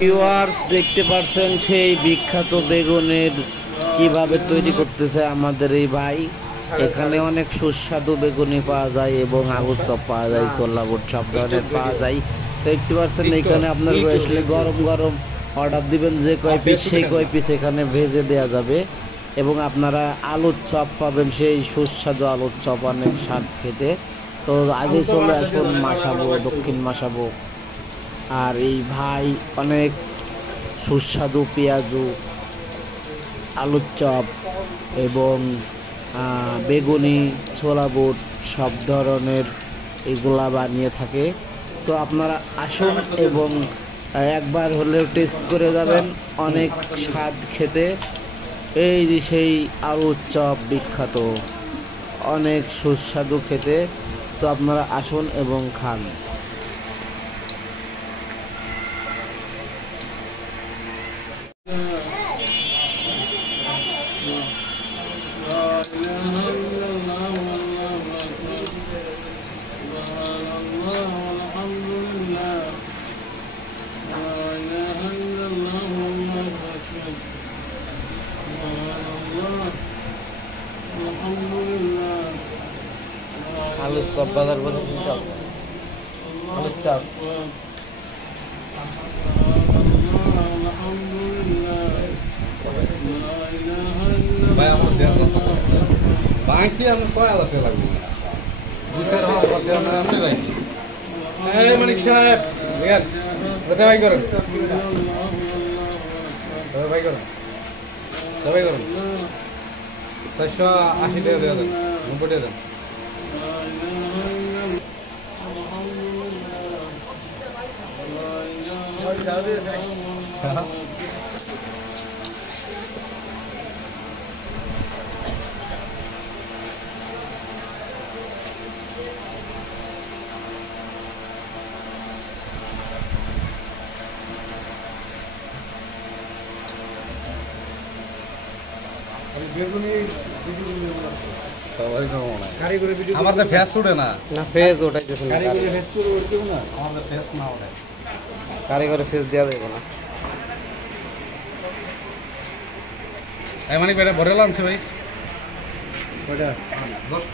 Viewers দেখতে পাচ্ছেন সেই বিখ্যাত বেগুনের কিভাবে তৈরি করতেছে আমাদের এই ভাই। এখানে অনেক সুস্বাদু বেগুনি পাওয়া যায় এবং আলুর চপ পাওয়া যায়, ছোলা বুট সব ধরনের পাওয়া যায়। দেখতে পাচ্ছেন এখানে আপনার আসলে গরম গরম অর্ডার দিবেন, যে কয় পিস সেই কয় পিস এখানে ভেজে দেওয়া যাবে এবং আপনারা আলুর চপ পাবেন, সেই সুস্বাদু আলুর চপ, অনেক স্বাদ খেতে। তো আজই চলে আসুন মাসাবো, দক্ষিণ মাসাবো। আর এই ভাই অনেক সুস্বাদু পেঁয়াজু, আলুর চপ এবং বেগুনি, ছোলা বুট সব ধরনের এগুলা বানিয়ে থাকে। তো আপনারা আসুন এবং একবার হলেও টেস্ট করে যাবেন, অনেক স্বাদ খেতে। এই যে সেই আলুর চপ বিখ্যাত, অনেক সুস্বাদু খেতে। তো আপনারা আসুন এবং খান। আলুর চপ বাজার বলে চলছে, আলুর চপ। বাকি আমি কয় আলাদা লাগবে দুশের হওয়ার আমি বাকি মানিক সাহেব ভাই করুন, ভাই করুন, সবাই করুন। 480 টাকা দিয়ে দেন, 90 টাকা দেন। আমার তো ফেস উঠে না, ফেস ওঠাইতেছে না, আমার তো ফেস না ওঠে, কারিগরে ফেস দেওয়া যাবে না। মানে ভরে লানছে ভাই 10